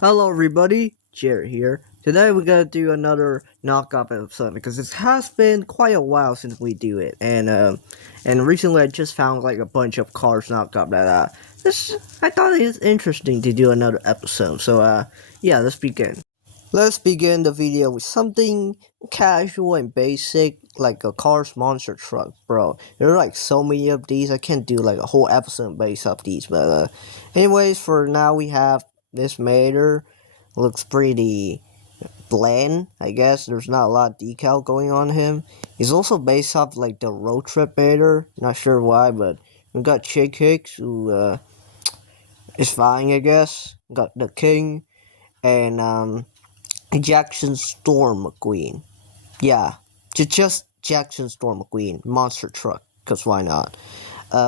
Hello everybody, Jared here. Today we're gonna do another knockoff episode because it has been quite a while since we do it, and recently I just found like a bunch of cars knockoff that this I thought it was interesting to do another episode. So yeah, let's begin. Let's begin the video with something casual and basic, like a car's monster truck, bro. There are like so many of these. I can't do like a whole episode based off these, but anyways, for now we have this Mater. Looks pretty bland, I guess. There's not a lot of decal going on him. He's also based off like the road trip Mater. Not sure why, but we got Chick Hicks who is fine, I guess. Got the King and Jackson Storm McQueen. Yeah, just Jackson Storm McQueen. Monster truck, because why not?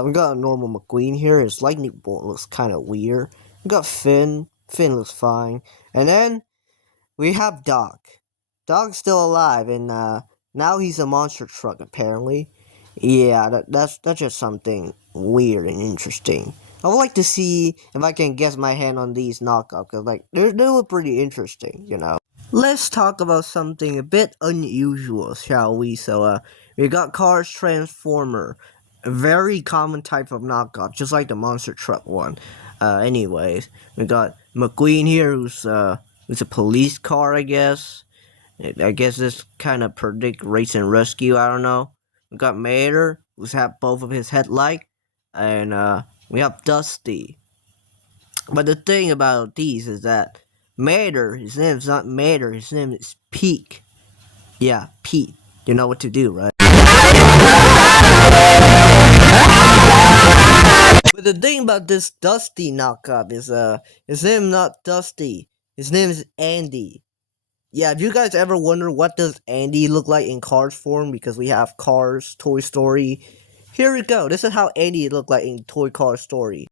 We got a normal McQueen here. His lightning bolt looks kind of weird. We got Finn. Finn looks fine. And then we have Doc. Doc's still alive, and now he's a monster truck, apparently. Yeah, that's just something weird and interesting. I would like to see if I can guess my hand on these knockoffs, because like, they look pretty interesting, you know. Let's talk about something a bit unusual, shall we? So, we got Cars Transformer, a very common type of knockoff, just like the monster truck one. Anyways, we got McQueen here, who's a police car, I guess. I guess this kind of predict race and rescue. I don't know. We got Mater, who's have both of his headlight, and we have Dusty. But the thing about these is that Mater, his name is not Mater, his name is Peak. Yeah, Pete. You know what to do, right? But the thing about this Dusty knockoff is his name not Dusty. His name is Andy. Yeah, if you guys ever wonder what does Andy look like in Cars form, because we have Cars, Toy Story. Here we go. This is how Andy looked like in Toy Car Story.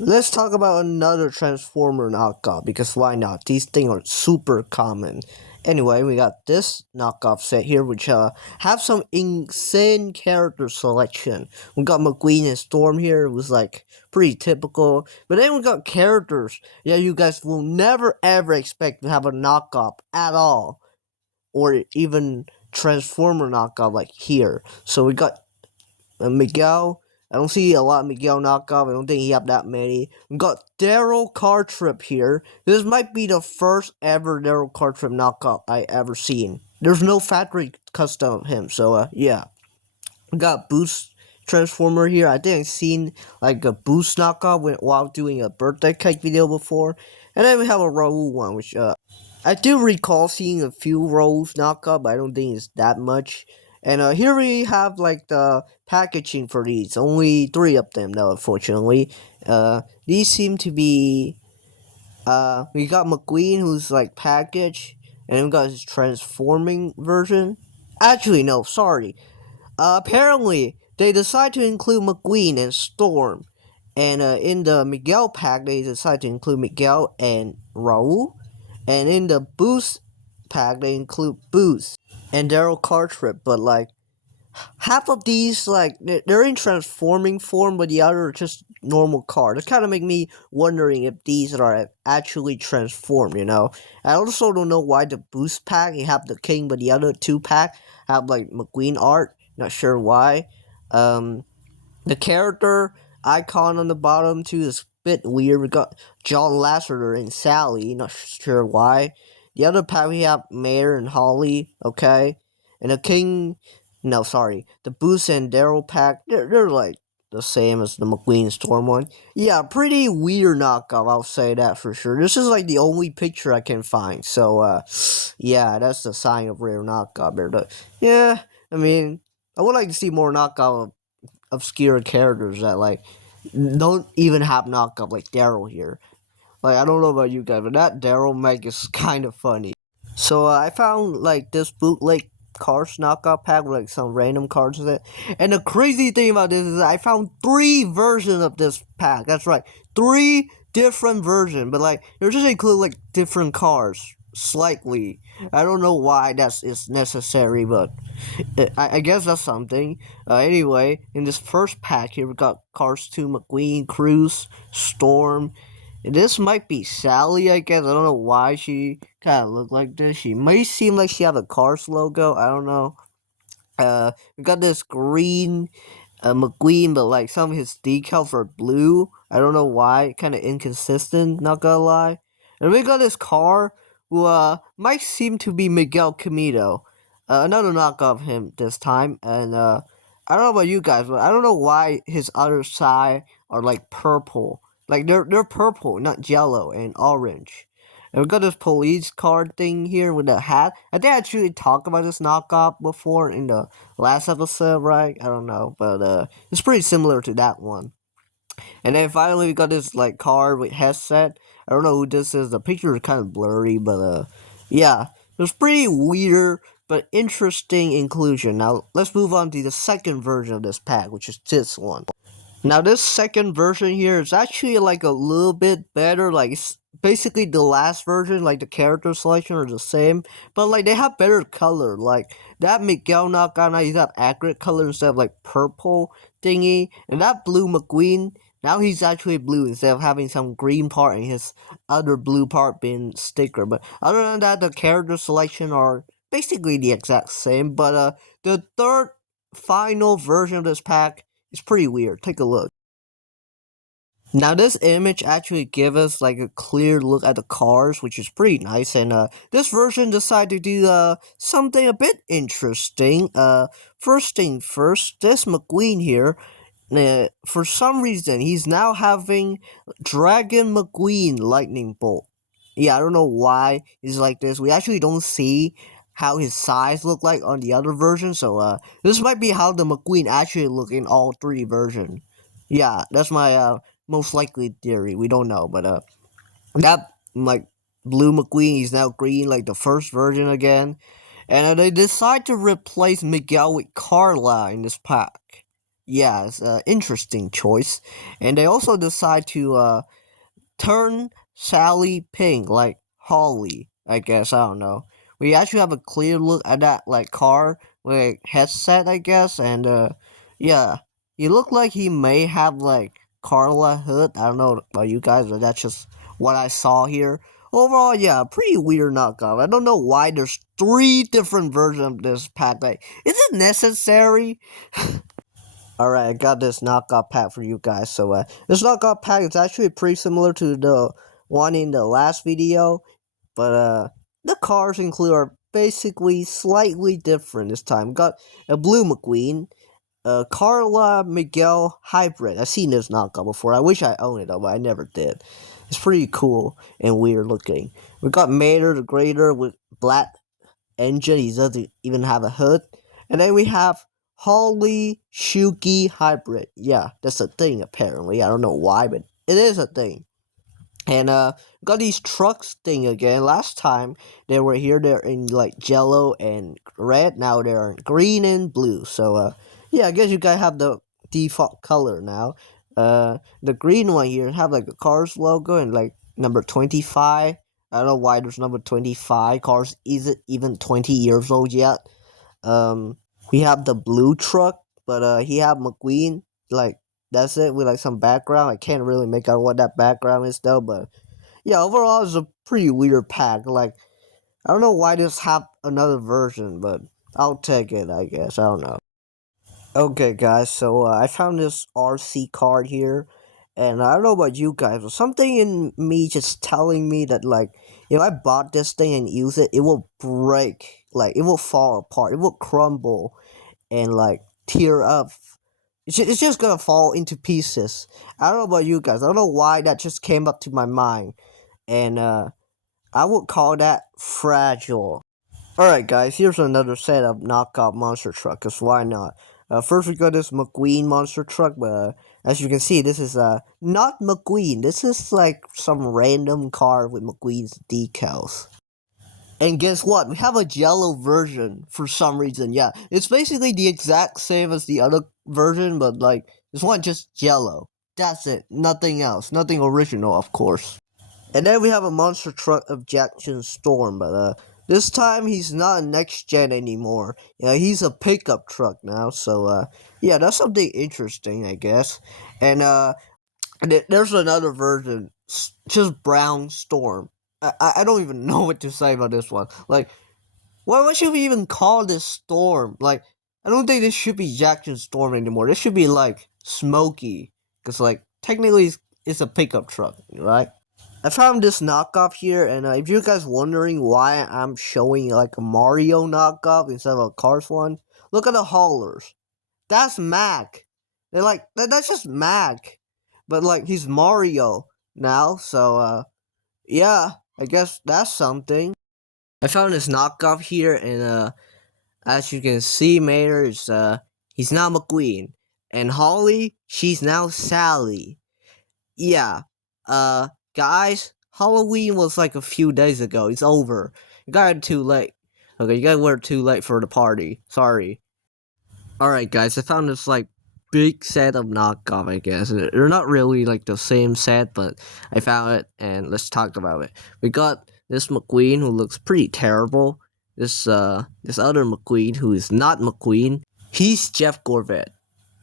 Let's talk about another Transformer knockoff, because why not? These things are super common. Anyway, we got this knockoff set here, which have some insane character selection. We got McQueen and Storm here. It was like pretty typical. But then we got characters. Yeah, you guys will never ever expect to have a knockoff at all, or even Transformer knockoff like here. So we got Miguel. I don't see a lot of Miguel knockoff. I don't think he have that many. We got Daryl Cartrip here. This might be the first ever Daryl Cartrip knockoff I ever seen. There's no factory custom of him, so yeah. We got Boost Transformer here. I think I've seen like a Boost knockoff while doing a birthday cake video before. And then we have a Raul one, which I do recall seeing a few Raul's knockoff, but I don't think it's that much. And here we have like the packaging for these. Only 3 of them though, unfortunately. These seem to be we got McQueen, who's like packaged, and then we got his transforming version. Actually, no, sorry. Apparently they decide to include McQueen and Storm. And in the Miguel pack, they decide to include Miguel and Raul. And in the Boost pack, they include Boost and Daryl Cartrip. But like, half of these, like, they're in transforming form, but the other are just normal cars. It kind of make me wondering if these are actually transformed, you know? I also don't know why the Boost pack, you have the King, but the other 2 pack have, like, McQueen art. Not sure why. The character icon on the bottom, too, is a bit weird. We got John Lasseter and Sally. Not sure why. The other pack, we have Mayor and Holly, okay? And the King... No, sorry. The Boost and Daryl pack, they're like the same as the McQueen Storm one. Yeah, pretty weird knockoff, I'll say that for sure. This is like the only picture I can find. So, yeah, that's the sign of rare knockoff there. But, yeah, I mean, I would like to see more knockoff of obscure characters that, like, don't even have knockoff like Daryl here. Like, I don't know about you guys, but that Daryl Meg is kind of funny. So, I found, like, this bootleg Cars knockoff pack with like some random cards in it. And the crazy thing about this is I found 3 versions of this pack. That's right, 3 different versions, but like they're just include like different cars slightly. I don't know why is necessary, but I guess that's something. Anyway, in this first pack here we got Cars 2 McQueen, Cruz, Storm, This might be Sally, I guess. I don't know why she kind of look like this. She may seem like she have a Cars logo. I don't know. We got this green McQueen, but like some of his decals are blue. I don't know why. Kind of inconsistent, not gonna lie. And we got this car who might seem to be Miguel Camino. Another knockoff of him this time. And I don't know about you guys, but I don't know why his other side are like purple. Like they're purple, not yellow and orange. And we got this police card thing here with a hat. I think I actually talked about this knockoff before in the last episode, right? I don't know, but it's pretty similar to that one. And then finally we got this like card with headset. I don't know who this is. The picture is kind of blurry, but yeah, it was pretty weird but interesting inclusion. Now let's move on to the second version of this pack, which is this one. Now this second version here is actually like a little bit better. Like it's basically the last version, like the character selection are the same, but like they have better color. Like that Miguel Nakana, he's got accurate color instead of like purple thingy, and that blue McQueen. Now he's actually blue instead of having some green part and his other blue part being sticker. But other than that, the character selection are basically the exact same. But the third final version of this pack, it's pretty weird. Take a look. Now this image actually gives us like a clear look at the cars, which is pretty nice. And this version decided to do something a bit interesting. First thing first, this McQueen here, for some reason he's now having Dragon McQueen lightning bolt. Yeah, I don't know why he's like this. We actually don't see how his size look like on the other version, so this might be how the McQueen actually look in all three versions. Yeah, that's my most likely theory. We don't know, but that like blue McQueen, he's now green like the first version again, and they decide to replace Miguel with Carla in this pack. Yeah, it's an interesting choice, and they also decide to turn Sally pink, like Holly, I guess, I don't know. We actually have a clear look at that, like, car, like, headset, I guess, and, yeah. He looked like he may have, like, Carla hood. I don't know about you guys, but that's just what I saw here. Overall, yeah, pretty weird knockoff. I don't know why there's three different versions of this pack. Like, is it necessary? Alright, I got this knockoff pack for you guys. So, this knockoff pack is actually pretty similar to the one in the last video, but, the cars included are basically slightly different this time. Got a blue McQueen, a Carla Miguel hybrid. I've seen this knockoff before. I wish I owned it, though, but I never did. It's pretty cool and weird looking. We got Mater the Greater with black engine. He doesn't even have a hood. And then we have Holly Shuki Hybrid. Yeah, that's a thing apparently. I don't know why, but it is a thing. And got these trucks thing again. Last time they were here, they're in like yellow and red. Now they're in green and blue. So yeah, I guess you guys have the default color now. The green one here have like the Cars logo and like number 25. I don't know why there's number 25. Cars isn't even 20 years old yet. We have the blue truck, but he have McQueen. Like that's it with like some background. I can't really make out what that background is though, but yeah, overall it's a pretty weird pack. Like I don't know why this have another version, but I'll take it. I guess I don't know. Okay, guys, so I found this RC card here, and I don't know about you guys, but something in me just telling me that, like, if I bought this thing and use it, it will break, like, it will fall apart, it will crumble, and, like, tear up. It's just gonna fall into pieces. I don't know about you guys, I don't know why that just came up to my mind, and, I would call that fragile. Alright guys, here's another set of knockoff monster truck, cause why not? First we got this McQueen monster truck, but as you can see, this is not McQueen. This is like some random car with McQueen's decals. And guess what? We have a yellow version for some reason. Yeah, it's basically the exact same as the other version, but like this one just yellow. That's it. Nothing else. Nothing original, of course. And then we have a monster truck of Jackson Storm, but this time he's not a next gen anymore. Yeah, he's a pickup truck now. So yeah, that's something interesting, I guess. And there's another version just brown storm. I don't even know what to say about this one. Like, what should we even call this storm? Like, I don't think this should be Jackson Storm anymore. This should be like Smokey, because like technically it's a pickup truck, right? I found this knockoff here, and if you guys wondering why I'm showing like a Mario knockoff instead of a Cars one, look at the haulers. That's Mac. They're like that's just Mac, but like he's Mario now. So yeah, I guess that's something. I found this knockoff here, and as you can see, Mater is he's now McQueen, and Holly, she's now Sally. Yeah, guys, Halloween was like a few days ago. It's over. You got too late. Okay, you guys were too late for the party. Sorry. Alright, guys, I found this like big set of knockoff, I guess. They're not really like the same set, but I found it, and let's talk about it. We got this McQueen who looks pretty terrible. This other McQueen who is not McQueen. He's Jeff Gorvette.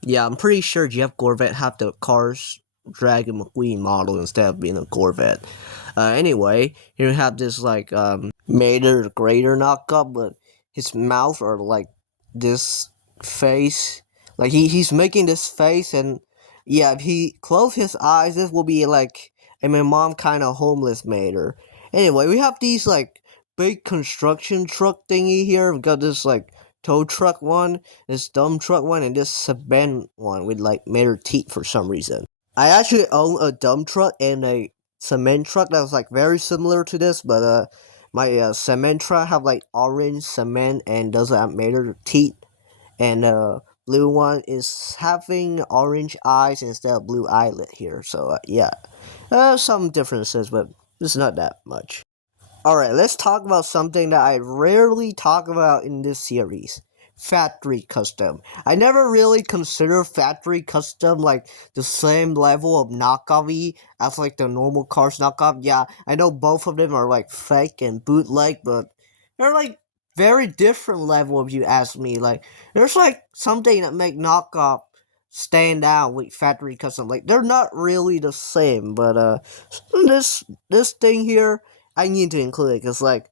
Yeah, I'm pretty sure Jeff Gorvette have the Cars Dragon McQueen model instead of being a Corvette. Anyway, here we have this like Mater Greater knockoff, but his mouth are like this face. Like he's making this face, and yeah, if he close his eyes, this will be like my mom kind of homeless Mater. Anyway, we have these like big construction truck thingy here. We got this like tow truck one, this dump truck one, and this cement one with like Mater teeth for some reason. I actually own a dump truck and a cement truck that was like very similar to this, but my cement truck have like orange cement and doesn't have Mater teeth, and blue one is having orange eyes instead of blue eyelid here. So yeah, some differences, but it's not that much. Alright, let's talk about something that I rarely talk about in this series. Factory custom. I never really consider factory custom like the same level of knockoff as like the normal Cars knockoff. Yeah, I know both of them are like fake and bootleg, but they're like very different level if you ask me. Like there's like something that make knockoff stand out with factory custom. Like they're not really the same, but this thing here I need to include it because like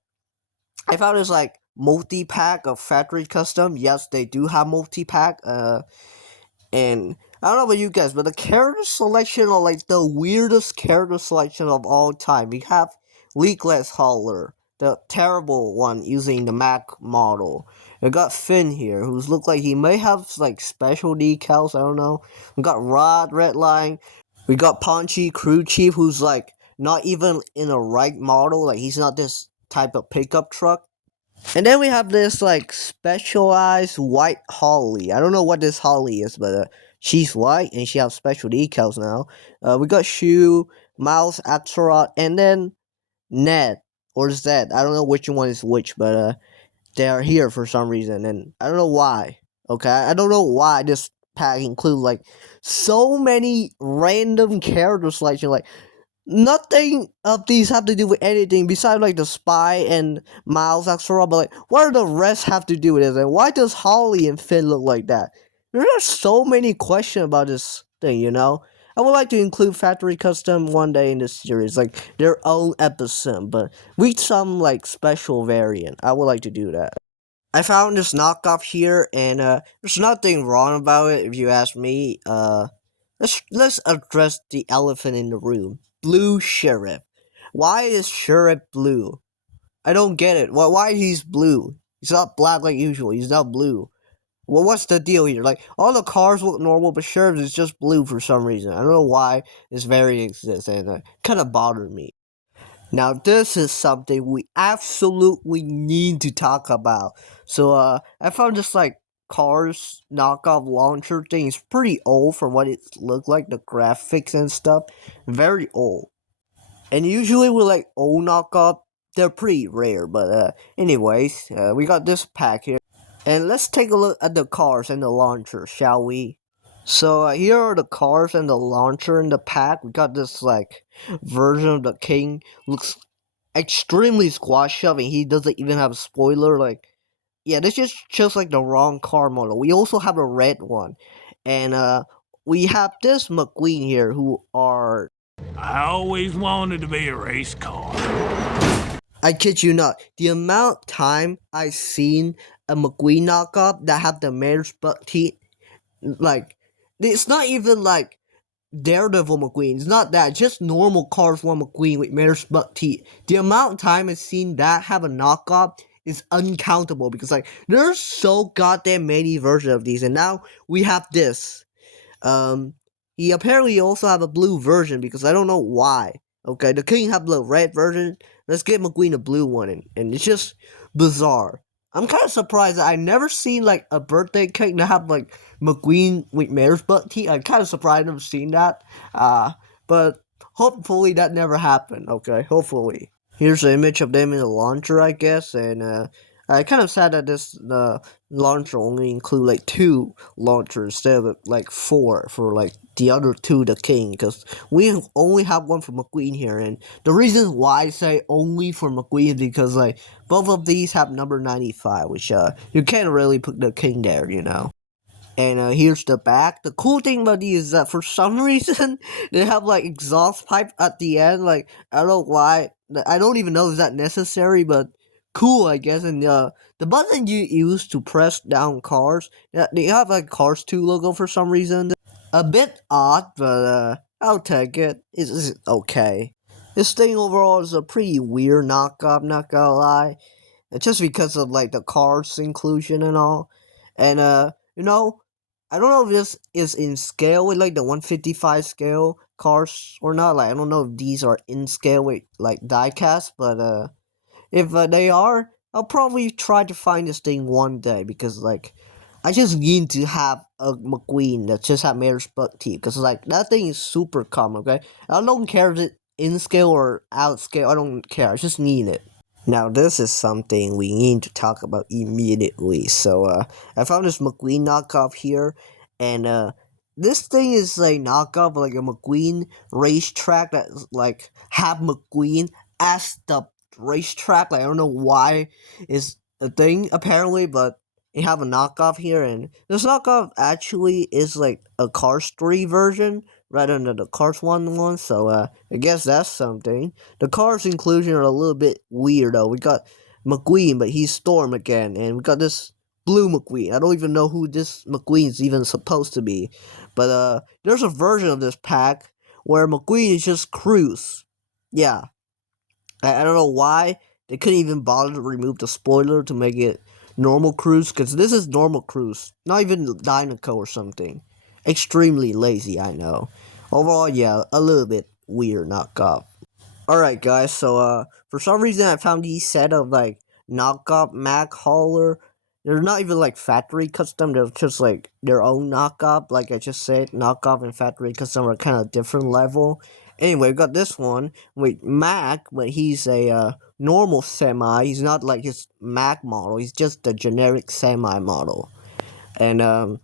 I found this like multi-pack of factory custom. Yes, they do have multi-pack. And I don't know about you guys, but the character selection are like the weirdest character selection of all time. We have Leakless Hauler, the terrible one using the Mac model. We got Finn here, who's look like he may have like special decals. I don't know. We got Rod Redline. We got Paunchy Crew Chief, who's like not even in a right model. Like he's not this type of pickup truck. And then we have this like specialized white Holly. I don't know what this Holly is, but she's white and she has special decals now. We got Shoe, Mouse, Axelrod, and then Ned or Zed. I don't know which one is which, but they are here for some reason, and I don't know why. Okay, I don't know why this pack includes like so many random character selection. Like nothing of these have to do with anything besides like the spy and Miles Axelrod, but like what do the rest have to do with this? And why does Holly and Finn look like that? There are so many questions about this thing, you know? I would like to include Factory Custom one day in this series, like their own episode, but with some like special variant. I would like to do that. I found this knockoff here, and there's nothing wrong about it if you ask me. Let's address the elephant in the room. Blue Sheriff. Why is Sheriff blue? I don't get it. Why he's blue? He's not black like usual. He's not blue. Well, what's the deal here? Like all the cars look normal, but Sheriff is just blue for some reason. I don't know why this variant exists, and it kind of bothered me. Now this is something we absolutely need to talk about. So I found this like Cars knockoff launcher thing. It's pretty old from what it looked like, the graphics and stuff. Very old. And usually with like old knockoff, they're pretty rare. But anyways, we got this pack here. And let's take a look at the cars and the launcher, shall we? So here are the cars and the launcher in the pack. We got this like version of the King. Looks extremely squashed up, and he doesn't even have a spoiler. Like, yeah, this is just like the wrong car model. We also have a red one, and we have this McQueen here, who are I always wanted to be a race car. I kid you not. The amount of time I've seen a McQueen knockoff that have the mayor's butt teeth, like, it's not even like Daredevil McQueen. It's not that. Just normal Cars 1 McQueen with mayor's butt teeth. The amount of time I've seen that have a knockoff is uncountable because, like, there's so goddamn many versions of these, and now we have this. Um, he apparently also have a blue version because I don't know why. Okay, the King have the red version. Let's get McQueen a blue one, and it's just bizarre. I'm kind of surprised that I never seen like a birthday cake that have like McQueen with mare's butt teeth. I'm kind of surprised I've never seen that. But hopefully that never happened. Okay, hopefully. Here's an image of them in the launcher, I guess, and I kind of sad that this launcher only include like 2 launchers instead of like 4 for like the other 2 the King, because we only have one for McQueen here, and the reason why I say only for McQueen is because like both of these have number 95, which you can't really put the King there, you know. And here's the back. The cool thing about these is that for some reason they have like exhaust pipe at the end. Like I don't know why. I don't even know if that necessary, but cool I guess. And the button you use to press down cars, yeah, they have like Cars 2 logo for some reason. A bit odd, but I'll take it. It's okay. This thing overall is a pretty weird knockoff. Not gonna lie, just because of like the Cars inclusion and all. And you know, I don't know if this is in scale with like the 155 scale cars or not. Like I don't know if these are in scale with like diecast, but if they are, I'll probably try to find this thing one day because like I just need to have a McQueen that just have Mayor's butt teeth because like that thing is super common. Okay, I don't care if it's in scale or out scale. I don't care. I just need it. Now this is something we need to talk about immediately. So I found this McQueen knockoff here, and this thing is a knockoff like a McQueen racetrack that like have McQueen as the racetrack. Like I don't know why is a thing apparently, but they have a knockoff here, and this knockoff actually is like a Cars 3 version rather than the Cars 1 one. So I guess that's something. The Cars inclusion are a little bit weird though. We got McQueen, but he's Storm again, and we got this blue McQueen. I don't even know who this McQueen is even supposed to be, but there's a version of this pack where McQueen is just Cruz. Yeah, I don't know why they couldn't even bother to remove the spoiler to make it normal Cruz, because this is normal Cruz, not even Dynaco or something. Extremely lazy, I know. Overall, yeah, a little bit weird knockoff. Alright guys, so for some reason I found these set of like knockoff Mac hauler. They're not even like factory custom, they're just like their own knockoff. Like I just said, knockoff and factory custom are kind of different level. Anyway, we got this one with Mac, but he's a normal semi. He's not like his Mac model, he's just the generic semi model. And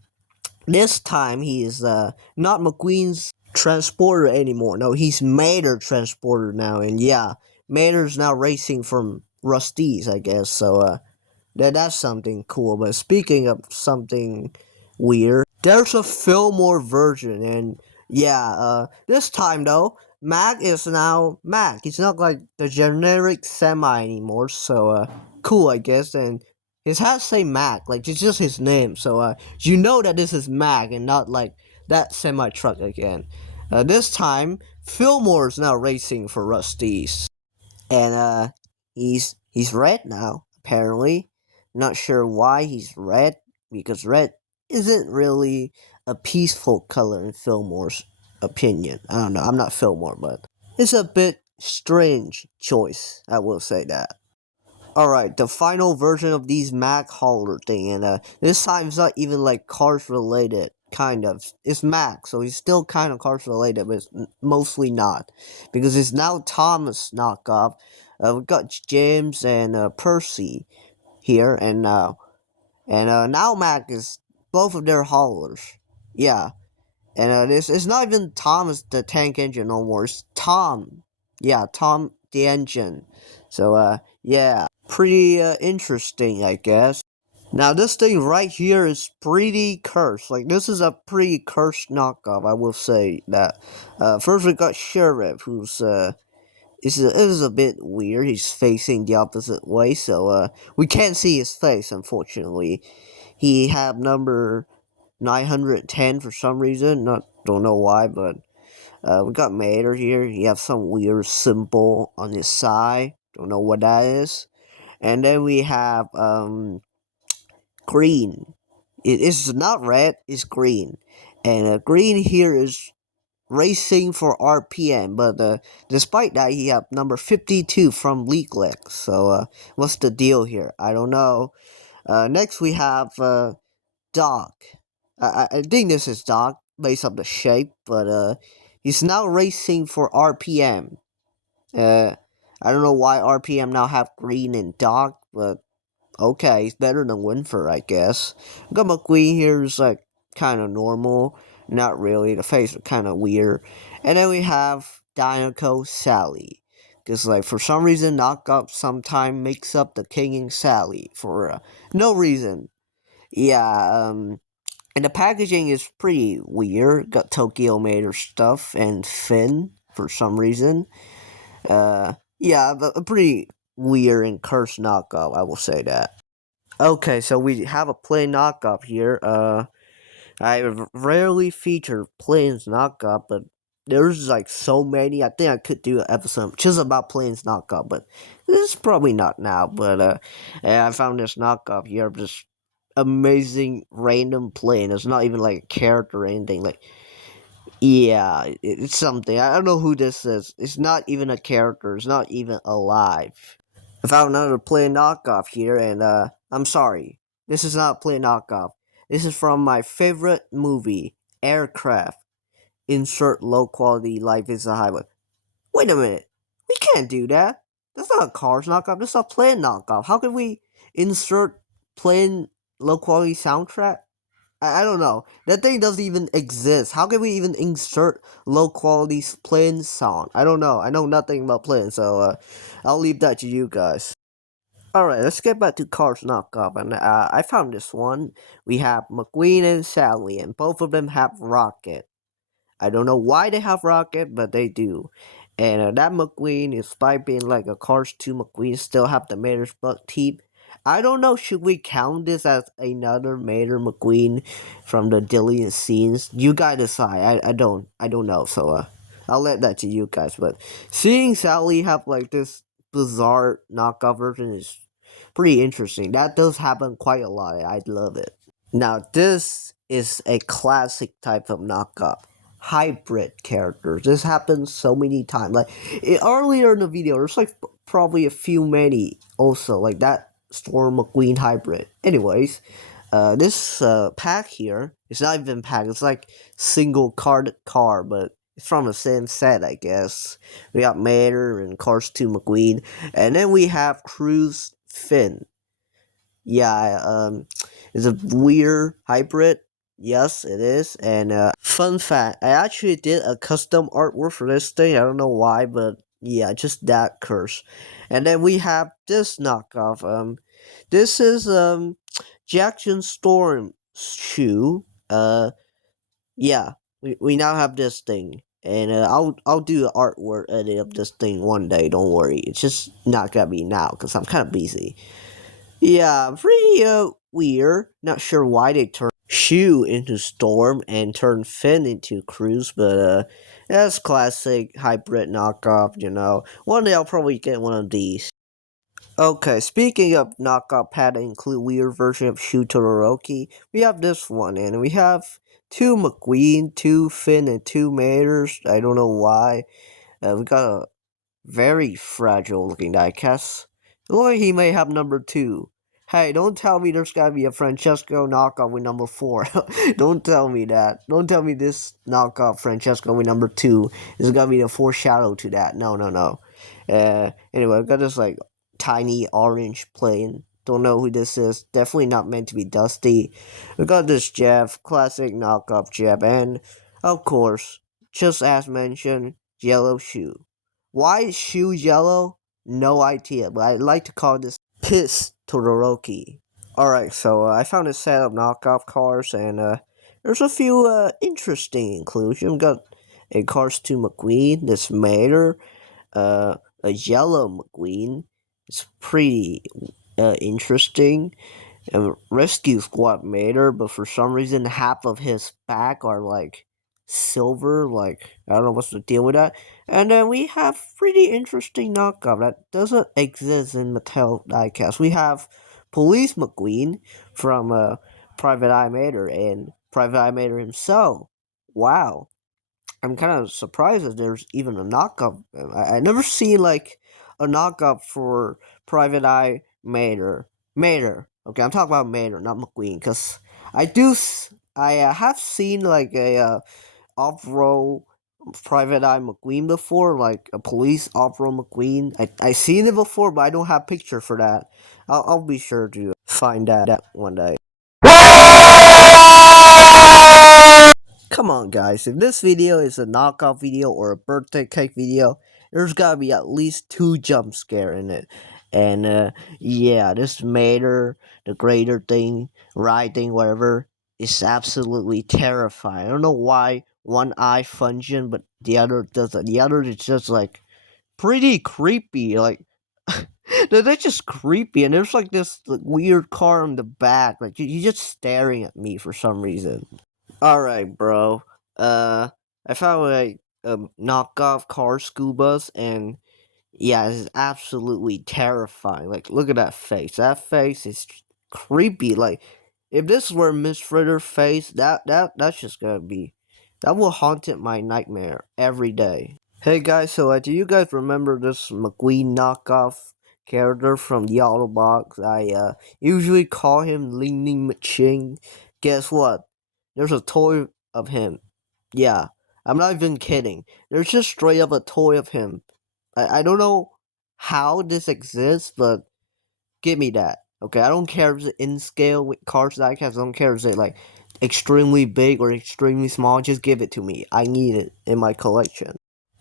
this time he is not McQueen's transporter anymore. No, he's Mater transporter now, and yeah, Mater's now racing from Rusty's, I guess. So that's something cool. But speaking of something weird, there's a Fillmore version, and yeah, this time though, Mac is now Mac. He's not like the generic semi anymore. So cool, I guess. And his has say Mac, like it's just his name. So you know that this is Mac and not like that semi truck again. This time, Fillmore's now racing for Rusty's, and he's red now. Apparently, not sure why he's red, because red isn't really a peaceful color in Fillmore's opinion. I don't know. I'm not Fillmore, but it's a bit strange choice. I will say that. Alright, the final version of these Mac hauler thing, and this time it's not even like Cars related, kind of. It's Mac, so he's still kind of Cars related, but it's mostly not. Because it's now Thomas knockoff. We've got James and Percy here, and now Mac is both of their haulers. Yeah, and this it's not even Thomas the tank engine no more, it's Tom. Yeah, Tom the engine. So yeah, pretty interesting, I guess. Now this thing right here is pretty cursed. Like this is a pretty cursed knockoff. I will say that. First we got Sheriff, who's is a bit weird. He's facing the opposite way, so we can't see his face. Unfortunately, he have number 910 for some reason. Not don't know why, but we got Mater here. He have some weird symbol on his side. Don't know what that is. And then we have green. It is not red, it's green. And green here is racing for RPM, but despite that, he have number 52 from League. So what's the deal here? I don't know. Next we have Doc. I think this is Doc based on the shape, but he's now racing for RPM. I don't know why RPM now have green and Doc, but okay, he's better than Winford, I guess. We got McQueen here is like kind of normal. Not really. The face is kind of weird. And then we have Dinoco Sally. Because, like, for some reason, Knockoff sometime makes up the King and Sally for no reason. Yeah, and the packaging is pretty weird. Got Tokyo Mater stuff and Finn for some reason. Yeah, a pretty weird and cursed knockoff, I will say that. Okay, so we have a plain knockoff here. I rarely feature plains knockoff, but there's like so many. I think I could do an episode just about plains knockoff, but this is probably not now. But yeah, I found this knockoff here, just amazing random plane. It's not even like a character or anything. Like, yeah, it's something. I don't know who this is. It's not even a character. It's not even alive. I found another play knockoff here, and I'm sorry. This is not a play knockoff. This is from my favorite movie, Aircraft. Insert low quality Life is a Highway. Wait a minute. We can't do that. That's not a Cars knockoff. That's a plane knockoff. How can we insert plain low quality soundtrack? I don't know. That thing doesn't even exist. How can we even insert low quality plane song? I don't know. I know nothing about planes, so I'll leave that to you guys. Alright, let's get back to Cars Knockoff, and I found this one. We have McQueen and Sally, and both of them have Rocket. I don't know why they have Rocket, but they do. And that McQueen, despite being like a Cars 2 McQueen, still have the Mater's butt teeth. I don't know, should we count this as another Mater McQueen from the Dillian scenes? You guys decide. I don't know, so I'll let that to you guys. But seeing Sally have like this bizarre knockoff version is pretty interesting. That does happen quite a lot. I love it. Now, this is a classic type of knockoff. Hybrid characters. This happens so many times. Like, earlier in the video, there's like probably a few many also, like that Storm McQueen hybrid. Anyways, this pack here, it's not even pack, it's like single card car, but it's from the same set, I guess. We got Mater and Cars 2 McQueen, and then we have Cruz Finn. Yeah, it's a weird hybrid. Yes, it is. And fun fact, I actually did a custom artwork for this thing. I don't know why, but yeah, just that curse. And then we have this knockoff. This is Jackson Storm shoe. Yeah, we now have this thing. And I'll do an artwork edit of this thing one day. Don't worry, it's just not gonna be now because I'm kind of busy. Yeah, pretty weird. Not sure why they turned Shoe into Storm and turned Finn into Cruz, but that's classic hybrid knockoff, you know. One day I'll probably get one of these. Okay, speaking of knockoff pad that include weird version of Shu Todoroki, we have this one, and we have two McQueen, two Finn, and two Maters. I don't know why. We got a very fragile looking diecast. Look, he may have number 2. Hey, don't tell me there's gotta be a Francesco knockoff with number 4. Don't tell me that. Don't tell me this knockoff Francesco with number 2 is gonna be the foreshadow to that. No, no, no. Anyway, I've got this like tiny orange plane. Don't know who this is. Definitely not meant to be Dusty. We got this Jeff, classic knockoff Jeff, and of course, just as mentioned, yellow shoe. Why is shoe yellow? No idea, but I like to call this Piss Todoroki. Alright, so I found a set of knockoff cars, and there's a few interesting inclusions. We got a Cars 2 McQueen, this Mater, uh, a yellow McQueen. It's pretty interesting. And Rescue Squad Mater, but for some reason half of his back are like silver. Like I don't know what's the deal with that. And then we have pretty interesting knockoff that doesn't exist in Mattel diecast. We have Police McQueen from Private Eye Mater and Private Eye Mater himself. Wow, I'm kind of surprised that there's even a knockoff. I never seen like a knockoff for Private Eye Mater. Mater. Okay, I'm talking about Mater, not McQueen, because I have seen like a off-road Private Eye McQueen before, like a police off-road McQueen. I seen it before, but I don't have picture for that. I'll be sure to find that one day. Come on, guys. If this video is a knockoff video or a birthday cake video, there's gotta be at least 2 jump scare in it. And, yeah, this Mater, the greater thing, ride thing, whatever, is absolutely terrifying. I don't know why one eye function, but the other doesn't. The other is just, like, pretty creepy. Like, they're just creepy. And there's, like, this like, weird car in the back. Like, you're just staring at me for some reason. Alright, bro. I found like knockoff car scubas, and yeah, it's absolutely terrifying. Like, look at that face. That face is creepy. Like, if this were Miss Fritter's face, that's just gonna be that will haunt it my nightmare every day. Hey guys, so do you guys remember this McQueen knockoff character from the Autobox? I usually call him Leaning Machine. Guess what? There's a toy of him. Yeah, I'm not even kidding. There's just straight up a toy of him. I don't know how this exists, but give me that. Okay, I don't care if it's in scale with cards that I have. I don't care if it's like extremely big or extremely small. Just give it to me. I need it in my collection.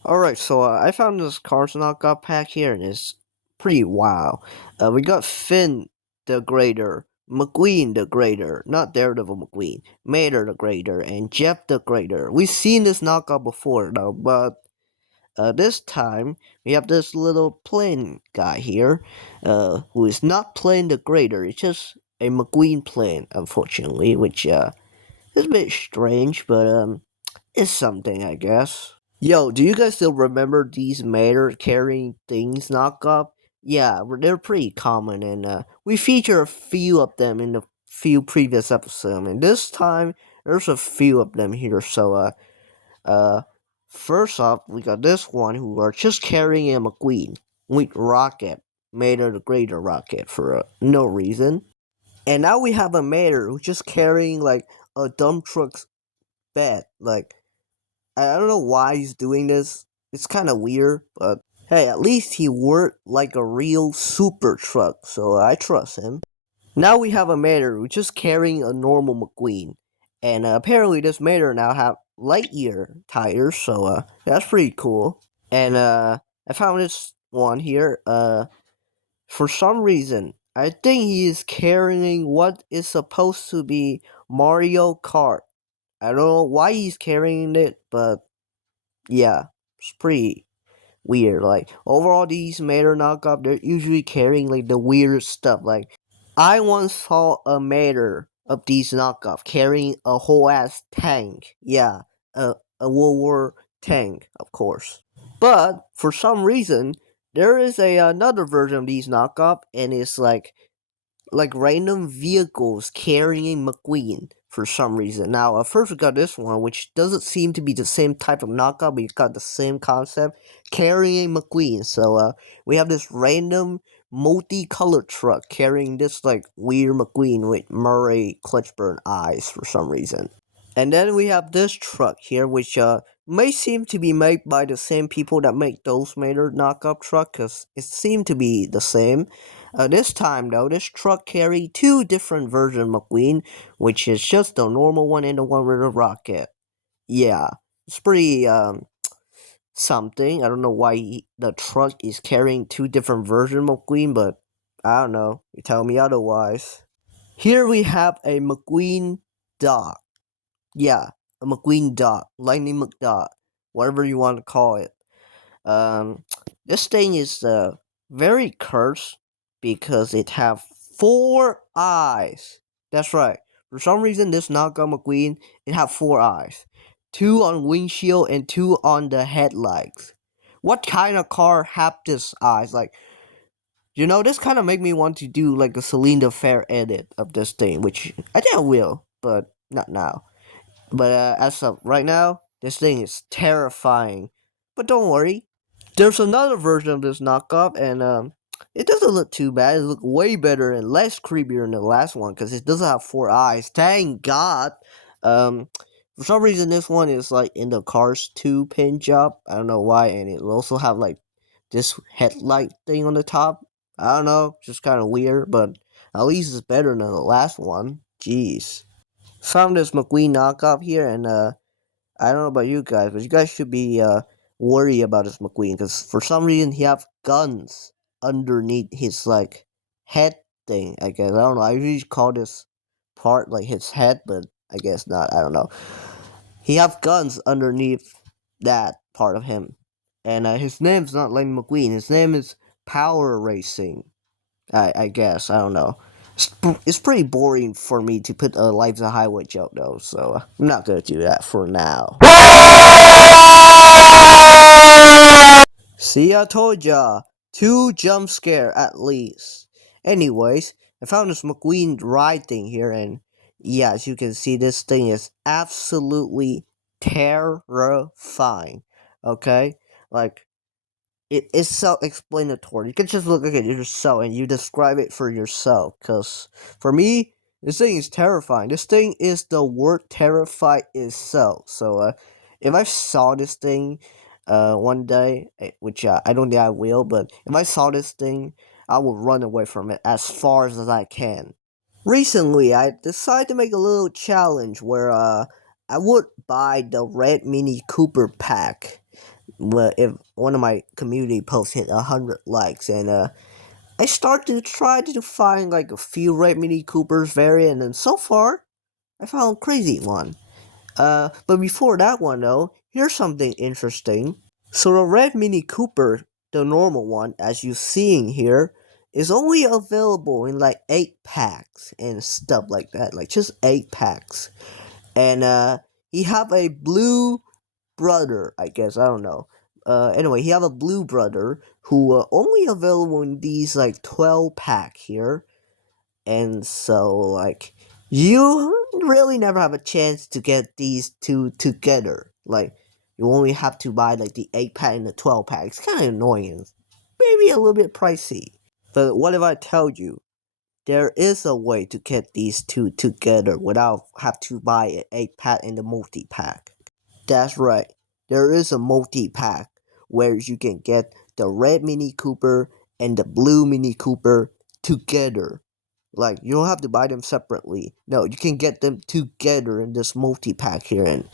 Alright, so I found this Cars knockoff pack here, and it's pretty wow. We got Finn the Greater, McQueen the Greater, not Daredevil McQueen, Mater the Greater, and Jeff the Greater. We've seen this knockoff before, though, but this time we have this little plane guy here, who is not playing the Greater. It's just a McQueen plane, unfortunately, which is a bit strange, but it's something, I guess. Yo, do you guys still remember these Mater carrying things knockoff? Yeah, they're pretty common, and we feature a few of them in the few previous episodes, and this time there's a few of them here. So, uh, first off, we got this one who are just carrying a McQueen with rocket, Mater the Greater rocket for no reason, and now we have a Mater who's just carrying like a dump truck's bed, like. I don't know why he's doing this. It's kind of weird, but hey, at least he worked like a real super truck, so I trust him. Now we have a Mater who's just carrying a normal McQueen, and apparently this Mater now have Lightyear tires, so that's pretty cool. And I found this one here. For some reason, I think he is carrying what is supposed to be Mario Kart. I don't know why he's carrying it, but yeah, it's pretty weird. Like overall, these Mater knockoff, they're usually carrying like the weird stuff. Like I once saw a Mater of these knockoff carrying a whole ass tank. Yeah, a World War tank, of course. But for some reason, there is a another version of these knockoff, and it's like random vehicles carrying McQueen for some reason. Now, first we got this one, which doesn't seem to be the same type of knockoff, but it's got the same concept, carrying McQueen. So, we have this random multicolored truck carrying this, like, weird McQueen with Murray Clutchburn eyes for some reason. And then we have this truck here, which, may seem to be made by the same people that make those Mater knockoff truck, because it seemed to be the same. This time, though, this truck carried 2 different versions of McQueen, which is just the normal one and the one with the rocket. Yeah, it's pretty, something. I don't know why the truck is carrying 2 different versions of McQueen, but I don't know. You tell me otherwise. Here we have a McQueen dog. Yeah, a McQueen dog, Lightning McDog, whatever you want to call it. Um, this thing is very cursed because it have 4 eyes. That's right. For some reason, this knockoff McQueen it have 4 eyes, 2 on windshield and 2 on the headlights. What kind of car have this eyes? Like, this kind of make me want to do like a Celine Fair edit of this thing, which I think I will, but not now. But as of right now, this thing is terrifying. But don't worry, there's another version of this knockoff, and it doesn't look too bad. It looks way better and less creepier than the last one because it doesn't have 4 eyes. Thank God. Um, for some reason, this one is like in the Cars 2 paint job. I don't know why, and it will also have like this headlight thing on the top. I don't know, just kind of weird, but at least it's better than the last one. Jeez. Found this McQueen knockoff here, and I don't know about you guys, but you guys should be worried about this McQueen because for some reason he have guns underneath his like head thing. I guess I don't know. I usually call this part like his head, but I guess not. I don't know. He have guns underneath that part of him, and his name's not Lightning McQueen. His name is Power Racing. I guess I don't know. It's pretty boring for me to put a Life's a Highway joke though, so I'm not gonna do that for now. See, I told ya. 2 jump scare at least. Anyways, I found this McQueen ride thing here, and yeah, as you can see, this thing is absolutely terrifying. Okay, like it is self-explanatory. You can just look at it yourself and you describe it for yourself. Cause for me, this thing is terrifying. This thing is the word terrified itself. So if I saw this thing one day, which I don't think I will, but if I saw this thing, I will run away from it as far as I can. Recently, I decided to make a little challenge where I would buy the red Mini Cooper pack. Well, if one of my community posts hit 100 likes, and I start to try to find like a few red Mini Coopers variant, and so far I found a crazy one. But before that one though, here's something interesting. So the red Mini Cooper, the normal one, as you seeing here, is only available in like 8 packs and stuff like that, like just 8 packs. And he have a blue brother, I guess. I don't know. Anyway, he have a blue brother who only available in these like 12 pack here, and so like you really never have a chance to get these two together. Like you only have to buy like the 8 pack and the 12 pack. It's kind of annoying, and maybe a little bit pricey. But what if I tell you there is a way to get these two together without have to buy an 8 pack and the multi-pack? That's right. There is a multi-pack where you can get the red Mini Cooper and the blue Mini Cooper together. Like you don't have to buy them separately. No, you can get them together in this multi-pack here, and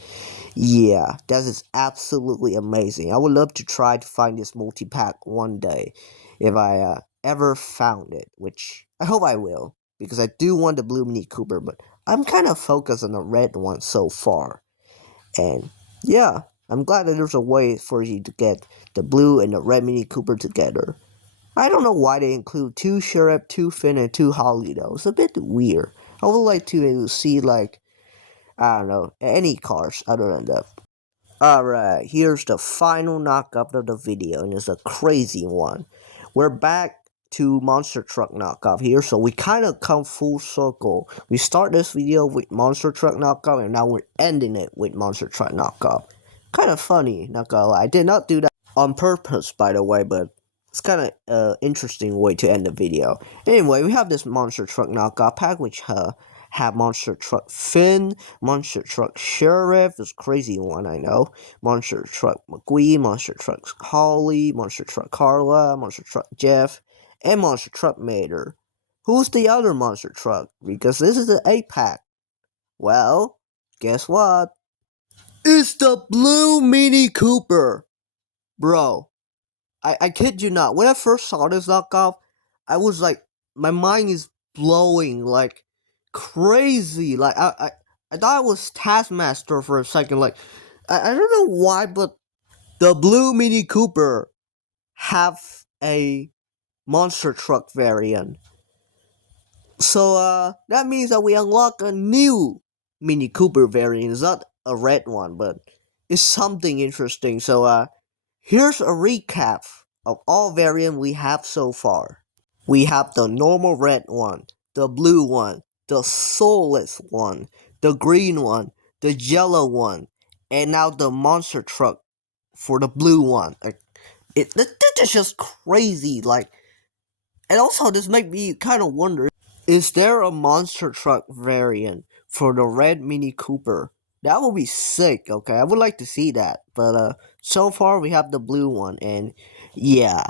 yeah, that is absolutely amazing. I would love to try to find this multi-pack one day if I ever found it, which I hope I will because I do want the blue Mini Cooper, but I'm kind of focused on the red one so far. And yeah, I'm glad that there's a way for you to get the blue and the red Mini Cooper together. I don't know why they include 2 Sheriff, 2 Finn, and 2 Holly though. It's a bit weird. I would like to see like, I don't know, any cars other than that. Alright, here's the final knockoff of the video, and it's a crazy one. We're back to Monster Truck knockoff here, so we kind of come full circle. We start this video with Monster Truck knockoff, and now we're ending it with Monster Truck knockoff. Kind of funny, not gonna lie. I did not do that on purpose, by the way, but it's kind of an interesting way to end the video. Anyway, we have this Monster Truck knockoff pack, which have Monster Truck Finn, Monster Truck Sheriff, this crazy one, I know, Monster Truck McQueen, Monster Truck Holly, Monster Truck Carla, Monster Truck Jeff, and Monster Truck Mater. Who's the other Monster Truck? Because this is an 8-pack. Well, guess what? It's the blue Mini Cooper! Bro, I kid you not, when I first saw this knockoff, I was like, my mind is blowing, like, crazy. Like I thought it was Taskmaster for a second. Like I don't know why, but the blue Mini Cooper have a monster truck variant. So that means that we unlock a new Mini Cooper variant. It's not a red one, but it's something interesting. So here's a recap of all variant we have so far. We have the normal red one, the blue one, the soulless one, the green one, the yellow one, and now the monster truck for the blue one. Like, this is just crazy. Like, and also this make me kind of wonder: is there a monster truck variant for the red Mini Cooper? That would be sick. Okay, I would like to see that. But so far we have the blue one, and yeah,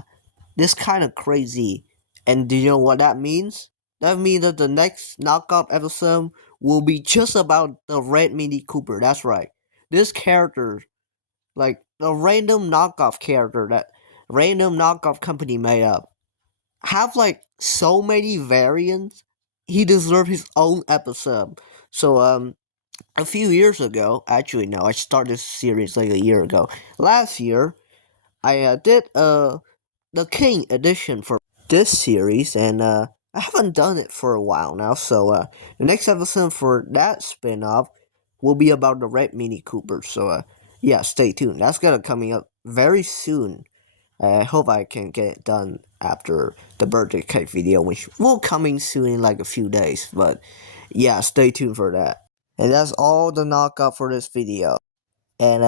this kind of crazy. And do you know what that means? That means that the next knockoff episode will be just about the red Mini Cooper. That's right. This character, like the random knockoff character that random knockoff company made up, have like so many variants. He deserves his own episode. So a few years ago, actually no, I started this series like a year ago. Last year, I did the King edition for this series, and I haven't done it for a while now. So the next episode for that spin-off will be about the red Mini Cooper. So yeah, stay tuned. That's gonna coming up very soon. I hope I can get it done after the birthday cake video, which will coming soon in like a few days. But yeah, stay tuned for that. And that's all the knockoff for this video. And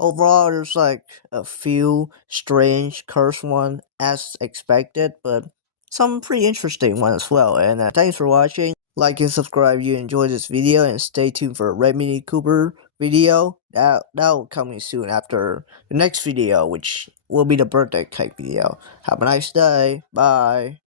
overall there's like a few strange curse one as expected, but some pretty interesting one as well. And thanks for watching. Like and subscribe if you enjoyed this video, and stay tuned for a Red Mini Cooper video. That will coming soon after the next video, which will be the birthday cake video. Have a nice day. Bye.